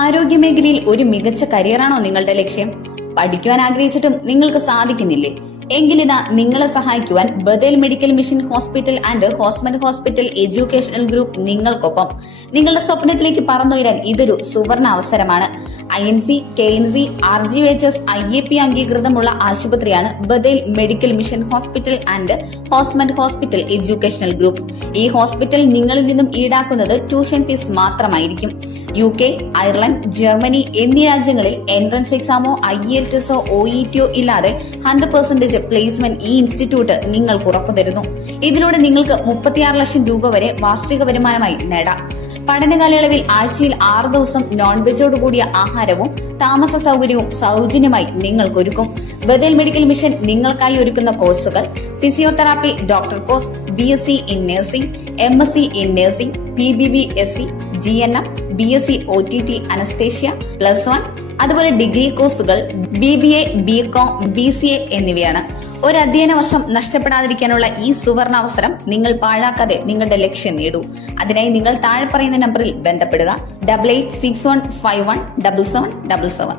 ആരോഗ്യമേഖലയിൽ ഒരു മികച്ച കരിയറാണോ നിങ്ങളുടെ ലക്ഷ്യം? പഠിക്കുവാൻ ആഗ്രഹിച്ചിട്ടും നിങ്ങൾക്ക് സാധിക്കുന്നില്ലേ? എങ്കിലിതാ നിങ്ങളെ സഹായിക്കുവാൻ Bethel medical mission hospital and Hosmat hospital educational group നിങ്ങൾക്കൊപ്പം. നിങ്ങളുടെ സ്വപ്നത്തിലേക്ക് പറന്നുയരാൻ ഇതൊരു സുവർണ അവസരമാണ്. INC, KNC, RGHS, IAP അംഗീകൃതമുള്ള ആശുപത്രിയാണ് Bethel medical mission hospital and Hosmat hospital educational group. ഈ ഹോസ്പിറ്റൽ നിങ്ങളിൽ നിന്നും ഈടാക്കുന്നത് ട്യൂഷൻ ഫീസ് മാത്രമായിരിക്കും. UK, അയർലൻഡ്, ജർമ്മനി എന്നീ രാജ്യങ്ങളിൽ എൻട്രൻസ് എക്സാമോ IELTS OET ഇല്ലാതെ 100% പ്ലേസ്മെന്റ് ഈ ഇൻസ്റ്റിറ്റ്യൂട്ട് നിങ്ങൾക്ക് ഉറപ്പു തരുന്നു. ഇതിലൂടെ നിങ്ങൾക്ക് 36 ലക്ഷം രൂപ വരെ വാർഷിക വരുമാനമായി നേടാം. പഠന കാലയളവിൽ ആഴ്ചയിൽ 6 ദിവസം നോൺ വെജോട് കൂടിയ ആഹാരവും താമസ സൗകര്യവും സൗജന്യമായി നിങ്ങൾക്കൊരുക്കും. ബദേൽ മെഡിക്കൽ മിഷൻ നിങ്ങൾക്കായി ഒരുക്കുന്ന കോഴ്സുകൾ: physiotherapy doctor course, BSc in nursing, MSc in nursing, PBBSc, GNM, BSc OTT anaesthesia +1, അതുപോലെ ഡിഗ്രി കോഴ്സുകൾ BBA, BCom, BCA എന്നിവയാണ്. ഒരു അധ്യയന വർഷം നഷ്ടപ്പെടാതിരിക്കാനുള്ള ഈ സുവർണ അവസരം നിങ്ങൾ പാഴാക്കാതെ നിങ്ങളുടെ ലക്ഷ്യം നേടൂ. അതിനായി നിങ്ങൾ താഴെ പറയുന്ന നമ്പറിൽ ബന്ധപ്പെടുക: 8861517777.